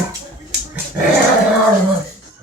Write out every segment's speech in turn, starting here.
Kovu, stop!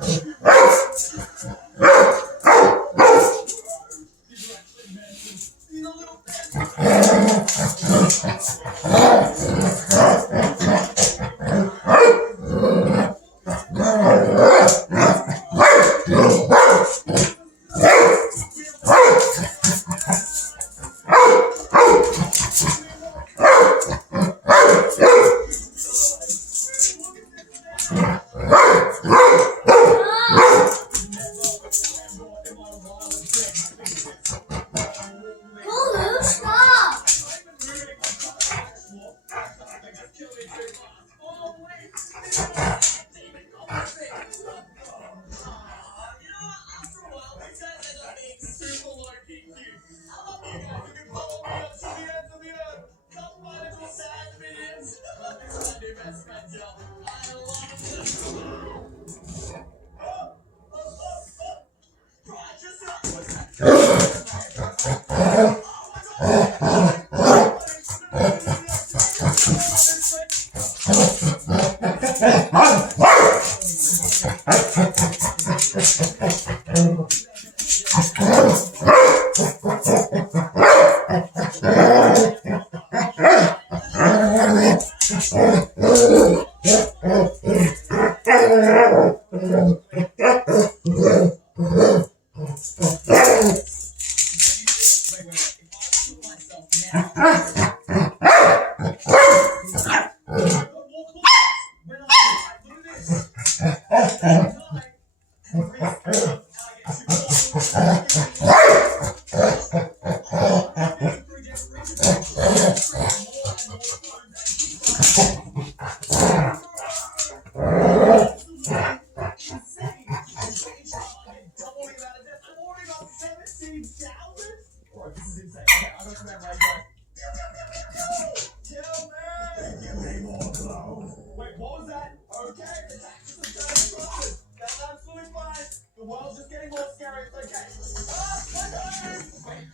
Wait, what was that? Okay, the taxes are turning profit. That's absolutely fine. The world's just getting more scary. It's okay. Ah, my nose! Wait,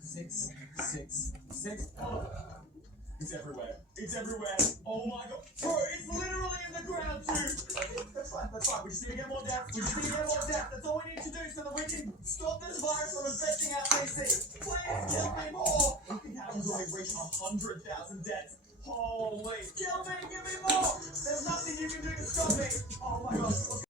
six. Oh, it's everywhere. It's everywhere. Oh my god. Bro, it's literally in the ground too. That's fine. We just need to get more depth. That's all we need to do so that we can stop this virus from infecting our PC. Please kill me more. I think Adam's already reached 100,000 deaths. Holy, kill me, give me more! There's nothing you can do to stop me! Oh my god.